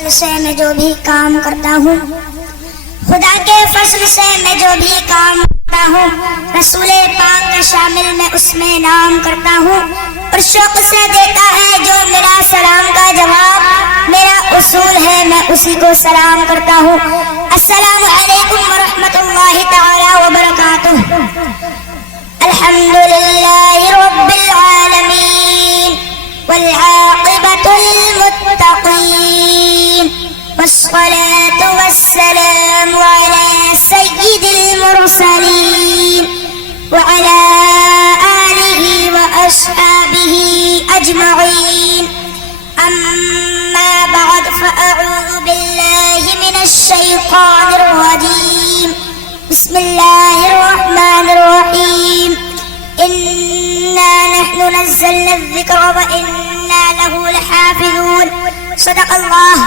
فضل سے میں جو بھی کام کرتا ہوں، خدا کے فضل سے میں جو بھی کام کرتا ہوں، رسول پاک کا شامل میں اس میں نام کرتا ہوں، اور شوق سے دیتا ہے جو میرا سلام کا جواب، میرا اصول ہے میں اسی کو سلام کرتا ہوں۔ السلام علیکم ورحمۃ اللہ تعالی وبرکاتہ۔ الحمدللہ رب العالمین والعاقبۃ للمتقین والصلاة والسلام على سید المرسلین وعلى آلہ وأصحابہ اجمعین، اما بعد فاعوذ باللہ من الشیطان الرجیم، بسم اللہ الرحمن الرحیم، انا نحن نزلنا الذکر وانا له لحافظون، صدق اللہ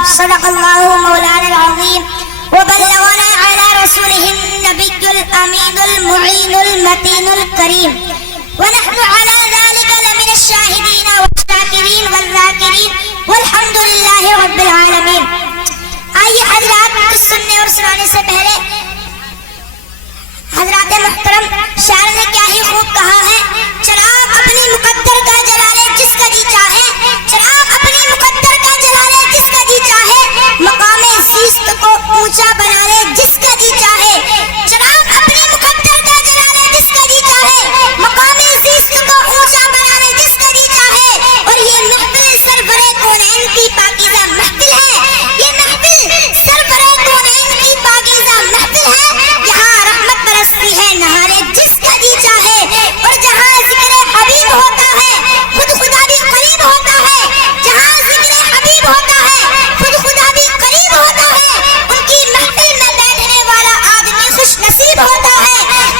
مولانا العظیم، وبلغنا على رسوله النبی الامین المعین المتین الکریم، ونحن على ذلك لمن الشاہدین والشاکرین والذاکرین والحمد للہ رب العالمین۔ آئیے حضرات، کچھ سننے اور سنانے سے پہلے حضرات محترم شاعر نے کیا ہی خوب کہا ہے، چراغ اپنی مقدر کا جلا لے جس کا جی چاہے، چراغ اپنی مقدر کا جلا لے جس کا جی چاہے، مقام زیست کو اونچا بنا لے جس کا جی چاہے، چراغ اپنی مقدر کا جلا لے جس کا جی چاہے، مقام زیست کو اونچا بنا لے جس کا جی چاہے، اور یہ محفل سرورِ کونین کی پاکیزہ محفل ہے، یہ محفل سرورِ کونین کی پاکیزہ محفل ہے، یہاں رحمت برستی ہے نہارے جس کا جی چاہے، اور جہاں ذکر حبیب ہوتا ہے خود خدا بھی قریب ہوتا ہے، جہاں ذکر حبیب ہوتا ہے خود خدا بھی قریب ہوتا ہے، ان کی محفل میں بیٹھنے والا آدمی خوش نصیب ہوتا ہے۔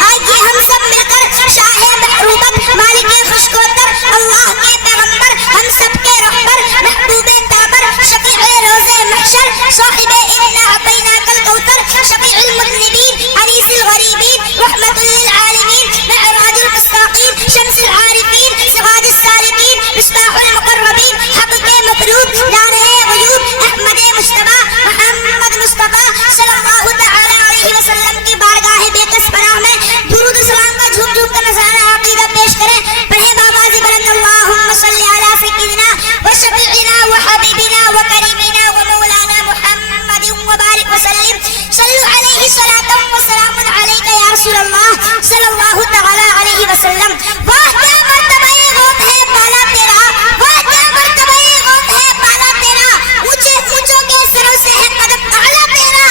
آئیے ہم سب مل کر شاہ محروبت مالک خوشگوار اللہ کے پیغمبر ہم سب کے رہبر محبوب تابر شفیع روز محشر صاحب انا اعطیناک الکوثر شفیع المذنبین انیس الغریبین رحمت للعالمین معراج المستاقین شمس العارفین سراج السالکین مصباح المقربین حق کے مطلوب جانع غیوب احمد مجتبی محمد مصطفیٰ صلی اللہ تعالی علیہ وسلم کی بارگاہ بے کس پناہ میں درود السلام کا جھوم جھوم کر نذرانہ عقیدہ پیش کریں۔ پڑھے بآواز بلند اللہم صلی علی سیدنا وشفیعنا وحبیبنا وکریمنا ومولانا محمد وبارک وسلم، صلوا علیہ صلاۃ وسلام علیک یا رسول اللہ صلی اللہ تعالی علیہ وسلم۔ واہ کیا مرتبہ غوث ہے بالا تیرا، واہ کیا مرتبہ غوث ہے بالا تیرا، اونچے اونچوں کے سروں سے ہے قدم اعلیٰ تیرا،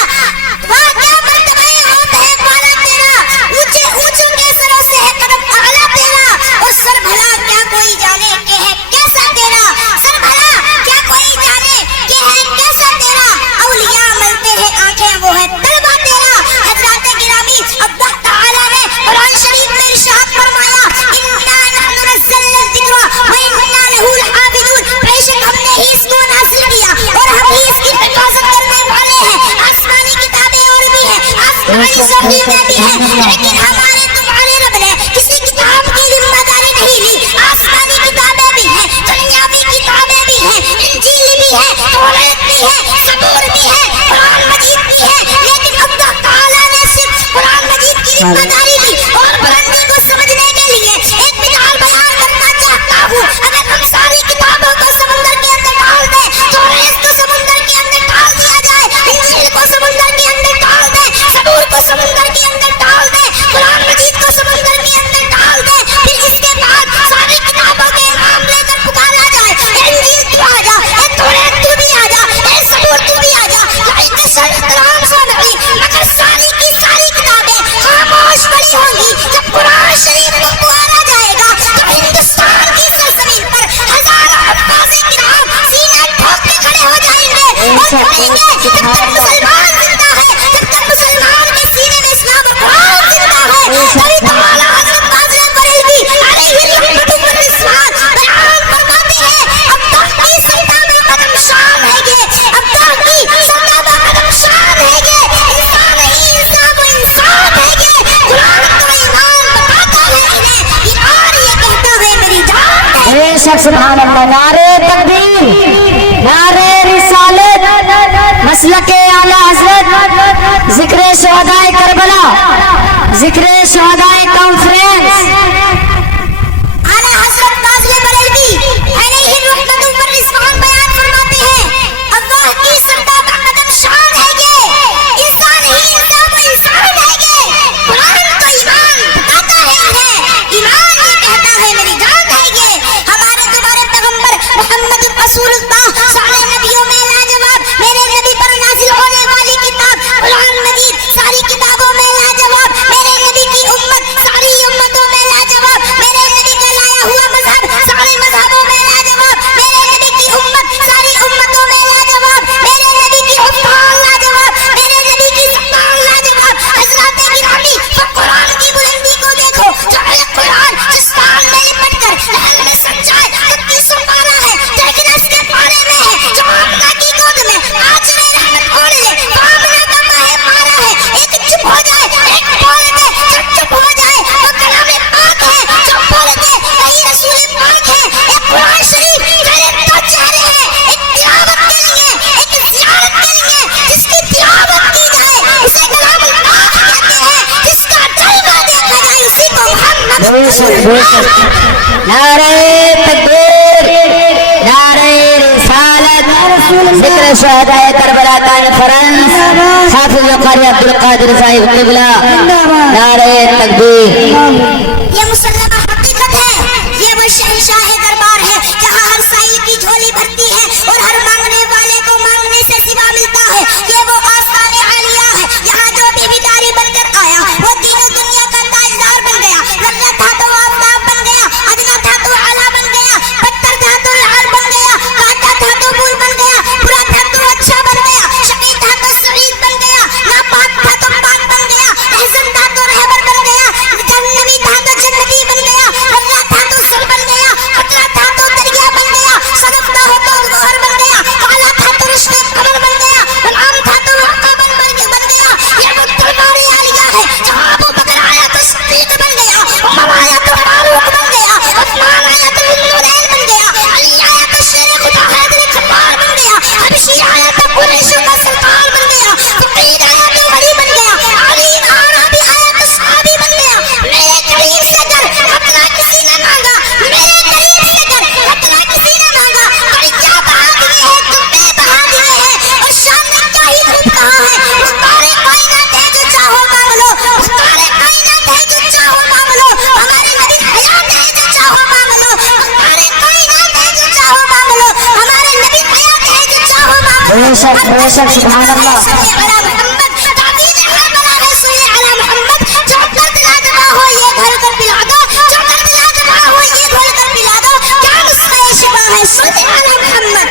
واہ کیا مرتبہ غوث ہے بالا تیرا، اونچے اونچوں کے سروں سے ہے قدم اعلیٰ تیرا، اور سر بھلا کیا کوئی جانے کہ ہے کیسا تیرا، سر بھلا کیا کوئی جانے کہ ہے کیسا تیرا، اولیاء ملتے ہیں آنکھیں وہ ہے طلبہ تیرا۔ حضرات گرامی، اللہ تعالیٰ نے قرآن شریف میں ارشاد فرمایا انا نحن نزلنا الذکر وانا لہ لحافظون، بے شک ہم نے ہی اس کو نازل کیا اور ہم ہی اس کی حفاظت کرنے والے ہیں۔ آسمانی کتابیں اور بھی ہیں، آسمانی زمینیں بھی ہیں، لیکن ہمارے تمہارے رب نے کسی کتاب کی ذمہ داری نہیں لی۔ آسمانی کتابیں بھی ہیں، دنیاوی کتابیں بھی ہیں، انجیل بھی ہے، توریت بھی ہے، زبور بھی ہے، قرآن مجید بھی ہے، لیکن اللہ تعالیٰ نے صرف قرآن مجید کی ذمہ داری لی۔ اور بلندی کو سمجھنے کے لیے ایک مثال بیان کرنا چاہتا ہوں، اگر ہم ساری کتابوں کو سمندر کے اندر ڈال دیں، توریت کو سمندر کے اندر ڈال دیا جائے، انجیل کو سمندر کے اندر ڈال دیں، زبور کو سمندر کے اندر ڈال دیں، قرآن مجید کو سمندر کے اندر ڈال دیں، پھر اس کے بعد ساری کتابوں کے نام لے کر پکارا جائے، اے انجیل تو آ جا، اے توریت تو بھی آ جا، اے زبور تو بھی آ جا، احترام سامعین، مگر ساری کی ساری کتابیں خاموش پڑی ہوں گی۔ جب قرآن شریف کو پکارا جائے گا تو ہندوستان کی سرزمین پر ہزاروں حفاظ کرام سینے ٹھوک کے کھڑے ہو جائیں گے اور کہیں گے جب تک مسلمان زندہ ہے، جب تک مسلمان کے سینے میں اسلام اور قرآن زندہ ہے، تبھی تو اعلیٰ حضرت قادر بریلوی علیہ رحمۃ الرضوان بیان فرماتے ہیں ابداع کی سلطہ میں قدم شان ہے یہ، ابداع کی سلطہ میں قدم شان ہے یہ، انسان ہی انسان و انسان ہے یہ، قرآن کا ایمان بتاتا ہے انہیں، ایمان یہ کہتا ہے میری جان ہے۔ بے شک سبحان اللہ، نعرہ تکبیر، نعرہ رسالت، مسلک اعلی حضرت ذکر شہدائے کربلا، ذکر شہدائے کانفرنس، اعلی حضرت فاضل بریلوی علیہ الرحمت والرضوان بیان فرماتے ہیں اللہ کی سردہ قدم شان ہے یہ، انسان ہی انسان و انسان ہے یہ، قرآن تو ایمان بتاتا ہے ایمان یہ کہتا ہے میری جان ہے یہ، ہمارے تمہارے پیغمبر محمد رسول اللہ سارے نبیوں میں لاجواب، میرے نبی پر نازل ہونے والی کتاب قرآن مجید ساری کتابوں میں لاجواب، میرے نبی کی امت ساری امتوں میں لاجواب، میرے نبی کا لایا ہوا مذہب سارے مذہبوں میں لاجواب، میرے نبی کی امت ساری امتوں میں لاجواب، میرے نبی کی حفاظ لاجواب، میرے نبی کی سلطان لاجواب۔ حضرات گرامی تو قرآن کی بلندی کو دیکھو، جو ہے قرآن آسمان میں لپٹ کر لہر میں سجائے 33 پارہ ہے، لیکن اس کے پارے میں ہے جو آمنہ کی گود میں آج میں رحمت اوڑھ لے، تو آمنہ کا ماہ پارہ ہے، ایک چپ ہو جائے ایک بول دے، جو چپ ہو جائے وہ کلام پاک ہے، جو بول دے وہی رسول پاک ہے۔ ایک قرآن شریف میرے دو چہرے ہیں، ایک تلاوت کے لیے ایک زیارت کے لیے، جس کی تلاوت کی جائے اسے کلام پاک کہتے ہیں، جس کا جلوہ دیکھا جائے اسی کو محمد بے شک بے شک، نعرہ تکبیر، نعرہ رسالت، ذکر شہدائے کربلا کانفرنس، حافظ قاری عبد القادر صاحب قبلہ، نعرہ تکبیر۔ یہ مسلمہ حقیقت ہے، یہ وہ شہنشاہ دربار ہے جہاں ہر سائل کی جھولی بھرتی ہے اور ہر مانگنے والے کو مانگنے سے سوا ملتا ہے، یہ وہ آستان عالیہ ہے یہاں جو بھی بھکاری بن کر آیا وہ دین و دنیا کا تاجدار بن گیا، ذرہ تھا تو آفتاب بن گیا، ادنا تھا تو اعلیٰ بن گیا، پتھر تھا تو لال بن گیا، کانٹا تھا تو پھول بن گیا، برا تھا تو اچھا بن گیا، شقی تھا تو سعید بن گیا، ناپاک تھا تو پاک بن گیا، احسن تھا تو رہبر بن گیا، جہنمی تھا تو جنتی بن گیا، اللہ تھا تو سر بن گیا، خطرہ تھا تو دریا بن گیا، صدف نہ ہو تو غور بن گیا، کالا تھا تو رشتے قمر بن گیا، غلام تھا تو وقت بن گیا۔ یہ وہ دربار عالیہ ہے جہاں ابو بکر آیا تو صدیق بن گیا، عمر آیا تو فاروق بن گیا، عثمان آیا تو ذوالنورین بن گیا، علی آیا تو شیر خدا حیدر کبار بن گیا، حبشی آیا تو قریشوں کا سلطان بن گیا، فقیر آیا تو ولی بن گیا، علی عربی آیا تو صحابی بن گیا۔ میرے قریب سے گر خطرہ کسی نے مانگا، میرے قریب سے گر خطرہ کسی نے مانگا، دریا بہا دیے ہیں تم نے بہا دیے ہیں، اور شام نے کیا ہی خوب کہا ہے، مختار کائنات ہے جو چاہو مانگ لو، مختار کائنات ہے جو چاہو مانگ لو، ہمارے نبی حیات ہے جو چاہو مانگ لو، مختار کائنات ہے جو چاہو مانگ لو، ہمارے نبی حیات ہے جو چاہو مانگ لو۔ بے شک بے شک، سبحان اللہ۔ صلی علی محمد، تعبیر علی ہے صلی علی محمد، جو درد لاجوا ہو یہ گھول کر پلا دو، جو درد لاجوا ہو یہ گھول کر پلا دو، کیا نسخہ شفا ہے صلی علی محمد۔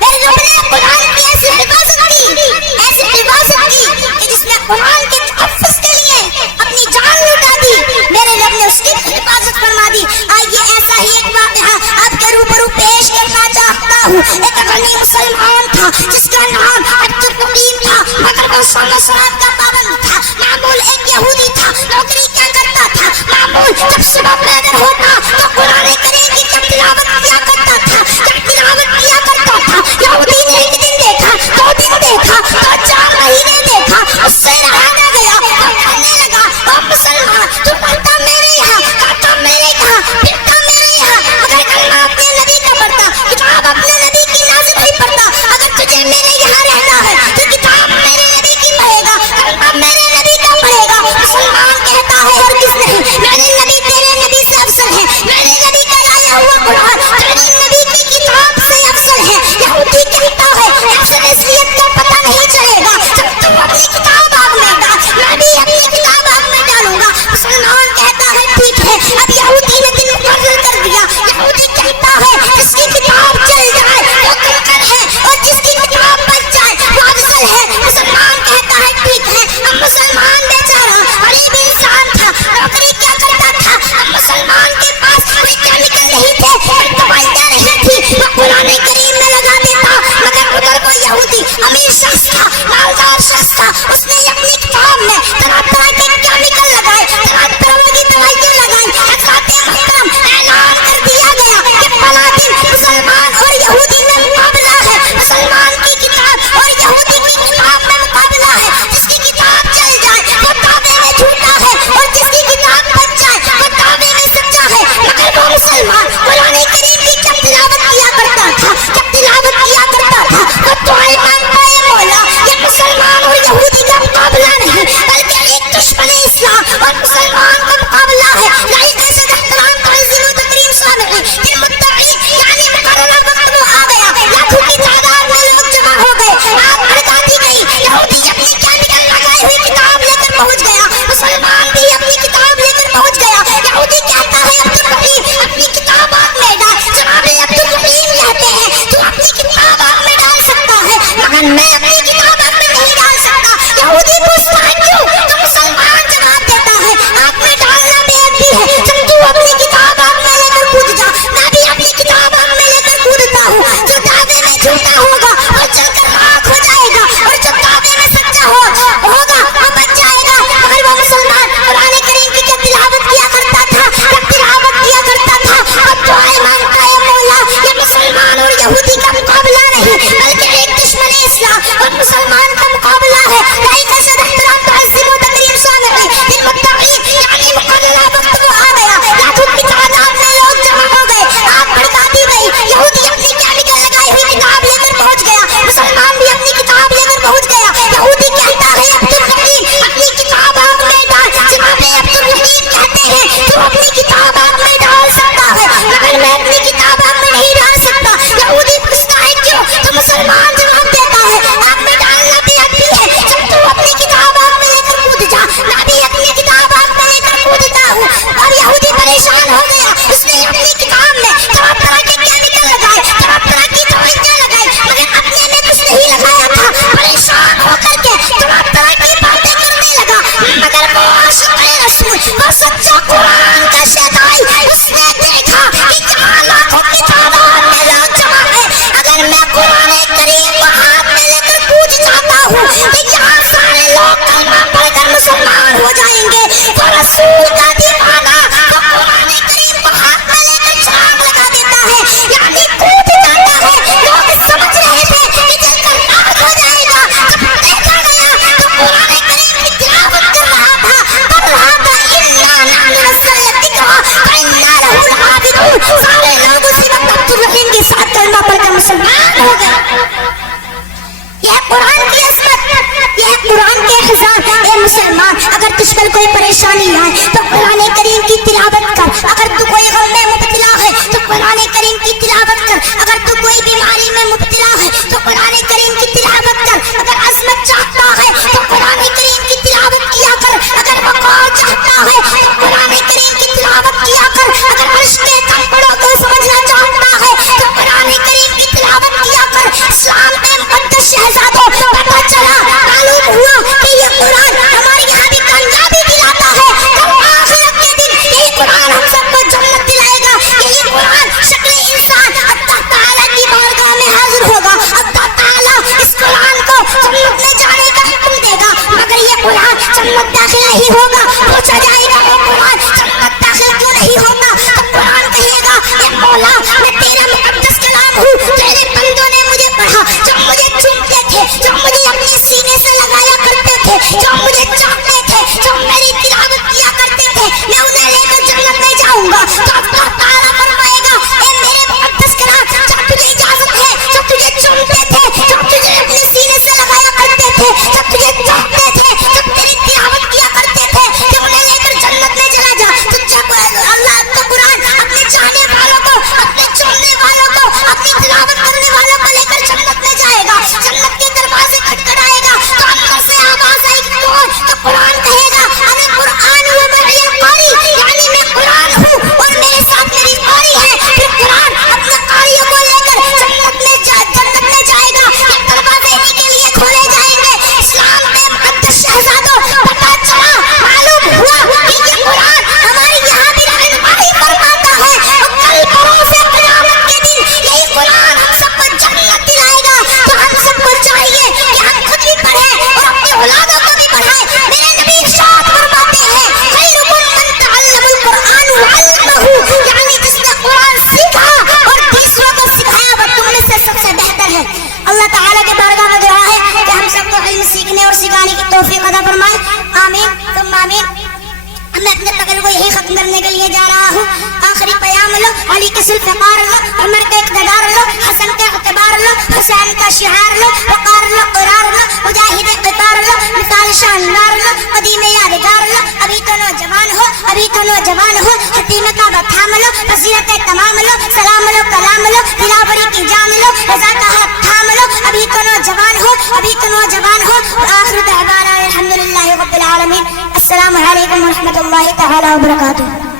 میرے رب نے قرآن کی ایسی حفاظت کی کہ جس نے قرآن کے تحفظ کے لیے اپنی جان لٹا دی، میرے رب نے اس کی حفاظت فرما دی۔ آئیے ایسا ہی ایک واقعہ آپ کے روبرو پیش کرنا چاہتا ہوں۔ ایک غنی مسلمان تھا جس کا نام عبد المقیم تھا، مگر وہ صلاۃ کا پابند تھا، معمول ایک یہودی تھا، نوکری کیا کرتا تھا، معمول جب صبح پیدل ہوتا تو قرآن کریم کی جب تلاوت کیا کرتا تھا، جب تلاوت کیا کرتا تھا، یہودی نے ایک دن دیکھا، 2 دن دیکھا، تو 4 مہینے دیکھا، اس سے رہا نہ گیا، وہ کہنے لگا او مسلمان تو پڑھتا میرے یہاں، کھاتا میرے یہاں، پھرتا میرے یہاں، مگر کلمہ اپنے نبی کا پڑھتا، کتاب اپنے نبی کی نازل نہیں پڑھتا، اگر تجھے میرے یہاں رہنا ہے تو کتاب میرے نبی کی پڑھے گا، کلمہ میرے نبی کا پڑھے گا۔ مسلمان کہتا ہے اور کس نہیں، میرے نبی تیرے نبی سے افضل ہے، میرے نبی کا لایا ہوا قرآن تیرے نبی کی کتاب سے افضل ہے۔ یہودی کہتا ہے افضلیت کا پتہ نہیں چلے گا جب تم اپنی کتاب آگ میں ڈال، میں بھی اپنی کتاب آگ میں ڈالوں گا۔ مسلمان کہتا ہے ٹھیک ہے، اب یہودی نے دن مقرر کر دیا، یہودی کہتا ہے جس کی کتاب چل جائے وہ کنکر ہے اور جس کی کتاب بچ جائے وہ افضل ہے۔ مسلمان کہتا ہے ٹھیک ہے، اب مسلمان بیچارہ غریب انسان تھا، نوکری کیا کرتا تھا، اب مسلمان کے پاس کوئی کیمیکل نہیں تھے اور دوائیاں نہیں تھی، وہ قرآن کریم میں لگا دیتا، مگر ادھر وہ یہودی امیر شخص تھا، مالدار شخص تھا، اس نے اپنی کتاب میں طرح طرح کے کیمیکل لگائے، طرح طرح کی دوائیاں لگائیں۔ حضرات محترم اعلان کر دیا گیا کہ فلاں دن مسلمان اور یہودی میں مقابلہ ہے، مسلمان کی کتاب اور یہودی لیکن میں اپنی کتاب آپ میں نہیں ڈال سکتا. یہودی پوچھتا ہے کیوں؟ تو مسلمان جواب دیتا ہے آپ میں ڈالنا بے ادبی ہے. جب تو اپنی کتاب آپ میں لے کر کود جا, میں بھی اپنی کتاب آپ میں لے کر کودتا ہوں. جو دعوے میں جھوٹا ہوگا اور چل کر راکھ ہو جائے گا, اور جو دعوے میں سچا ہوگا وہ بچ جائے گا. مگر وہ مسلمان قرآن کریم کی تلاوت کیا کرتا تھا, تلاوت کیا کرتا تھا, اب دعائیں مانگتا ہے مولا. یہ مسلمان اور یہودی کا مقابلہ نہیں بلکہ ایک دشمن اسلام اور مسلمان کا مقابلہ ہے. بھائی کا شد احترام تعظیم و تکریم سامعین للمتقین, یعنی مقررہ وقت وہ آ گیا. لاکھوں کی تعداد میں لوگ جمع ہو گئے, آگ بھڑکا دی گئی. یہودی اپنی کیمیکل لگائی ہوئی کتاب لے کر پہنچ گیا, مسلمان بھی اپنی کتاب لے کر پہنچ گیا. یہودی کہتا ہے عبدالحکیم اپنی کتاب آگ میں ڈال. جناب عبدالحکیم کہتے ہیں تو اپنی کتاب آگ میں ڈال سکتا ہے مگر میں اپنی کتاب آگ میں نہیں ڈال سکتا. یہودی پوچھتا ہے کیوں؟ تو مسلمان جواب دیتا ہے آگ میں ڈالنا بے ادبی ہے. جب تو اپنی کتاب آگ میں لے کر کود جا, میں بھی اپنی کتاب آگ میں لے کر کودتا ہوں. اور یہودی پریشان ہو گیا, اس نے اپنی کتاب میں طرح طرح کے کیمیکل لگائے, طرح طرح کی دوائیاں لگائی, مگر اپنے میں کچھ نہیں لگایا تھا. پریشان ہو کر کے طرح طرح کی باتیں کرنے لگا. مگر وہ عاشق رسول, وہ سچا قرآن کا شہدائی, اس نے دیکھا کہ جہاں لاکھوں کی تعداد میں لوگ جمع ہے, اگر میں قرآن کریم کو ہاتھ میں لے کر کود جاتا ہوں کہ جہاں سارے لوگ کلمہ پڑھ کر مسلمان ہو جائیں گے. وہ رسول کا دیوانہ وہ قرآن کریم کو ہاتھ میں لے کر چھلانگ لگا دیتا ہے, یعنی کود جاتا ہے. لوگ سمجھ رہے تھے کہ چل کر راکھ ہو جائے گا. جب دیکھا گیا تو قرآن کریم کی تلاوت کر رہا تھا, پڑھ رہا تھا اِنَّا نَحْنُ نَزَّلْنَا الذِّکْرَ وَإِنَّا لَهُ لَحَافِظُونَ. سارے لوگ اسی وقت عبدالرحیم کے ساتھ کلمہ پڑھ کر مسلمان ہو گئے. یہ قرآن کی عظمت, یہ قرآن کے خزان. اے مسلمان, اگر تجھ پر کوئی پریشانی آئے تو قرآن کریم کی تلاوت کر. اگر تو کوئی غم میں مبتلا ہے تو قرآن کریم کی تلاوت کر. اگر تو کوئی بیماری میں مبتلا ہے تو قرآن کریم کی تلاوت کر. اگر عظمت چاہتا ہے تو قرآن کریم کی تلاوت کیا کر. اگر وقار چاہتا ہے تو قرآن کریم کی تلاوت کیا کر. اگر عرش کے تھپڑوں کو سمجھنا چاہتا ہے تو قرآن کریم کی تلاوت کیا کر. اسلام کے مقدس شہزادوں, پتہ چلا, معلوم ہوا کہ یہ قرآن ہمارے یہاں بھی کامیابی دلاتا ہے. کل آخرت کے دن یہی قرآن ہم سب کو جنت دلائے گا. یہی قرآن شکل انسان اللہ تعالیٰ کی بارگاہ میں حاضر ہوگا. اللہ تعالیٰ اس قرآن کو جنت میں جانے کا حکم دے گا, مگر یہ قرآن جنت داخل نہیں ہوگا. پوچھا جائے گا وہ قرآن جنت داخل کیوں نہیں ہوگا؟ تو قرآن کہے گا اے مولا, میں تیرا مقدس کلام ہوں, تیرے بندوں نے مجھے پڑھا, جو مجھے چومتے تھے, جو مجھے اپنے سینے سے لگایا کرتے تھے, جو مجھے چاہتے تھے, جو میری تلاوت کیا کرتے تھے, میں انہیں لے کر جنت میں جاؤں گا. تو اللہ تعالیٰ فرمائے گا اے میرے مقدس کلام, جب تجھے اجازت ہے, جو تجھے چومتے تھے, جو تجھے اپنے سینے سے لگایا کرتے تھے, جب تجھے چاہتے تھے, جب تیری تلاوت کیا کرتے تھے, کہ انہیں لے کر جنت میں چلا جا. تو جب اللہ کا قرآن اپنے چاہنے والوں کو, اپنے چومنے والوں کو, اپنی تلاوت کرنے والوں کو لے کر جنت میں جائے گا, جنت کے دروازے کھٹکھٹائے گا, تو اندر سے آواز آئے گی کون؟ تو قرآن کہے گا انا قرآن و معی القاری, یعنی میں قرآن ہوں اور میرے ساتھ میری قاری ہے. پھر قرآن اپنے قاریوں کو لے کر جنت میں جائے گا. یہ دروازے ہی کے لیے کھولے جائیں گے. اسلام کے مقدس شہزادوں, پتہ چلا, معلوم ہوا کہ یہ قرآن ہمارے یہاں بھی رہنمائی فرماتا ہے. اور کل بروز قیامت کے دن یہی قرآن ہم سب کو جنت دلائے گا. تو ہم سب کو چاہیے کہ ہم خود بھی پڑھیں اور اپنے اولادوں کو بھی پڑھائیں. میرے نبی ارشاد فرماتے ہیں خیرکم من تعلم القرآن وعلمہ, یعنی جس نے قرآن سیکھا اور دوسروں کو سکھایا وہ تم میں سے سب سے بہتر ہے. اللہ تعالیٰ کے بارگاہ میں دعا ہے کہ ہم سب کو علم سیکھنے اور سکھانے کی توفیق عطا فرمائے. آمین ثم آمین. میں اپنے پگل کو یہی ختم کرنے کے لیے جا رہا ہوں. آخری پیام لو, علی کے سلفقار لو, عمر کا اقتدار لو, حسن کا اعتبار لو, حسین کا شعار لو, وقار لو, قرار لو, مجاہد قطار لو, مثال شاندار لو, قدیم یادگار لو. ابھی تو نوجوان ہو, ابھی تو نوجوان ہو, حتیم کا بتھام لو, فضیلت تمام لو, سلام لو, کلام لو, دلاوری کی جان لو, رضا کا ہاتھ تھام لو. ابھی تو نوجوان ہو, ابھی تو نوجوان ہو. آخر دعوانا الحمدللہ رب العالمین. السلام علیکم ورحمۃ اللہ تعالی وبرکاتہ.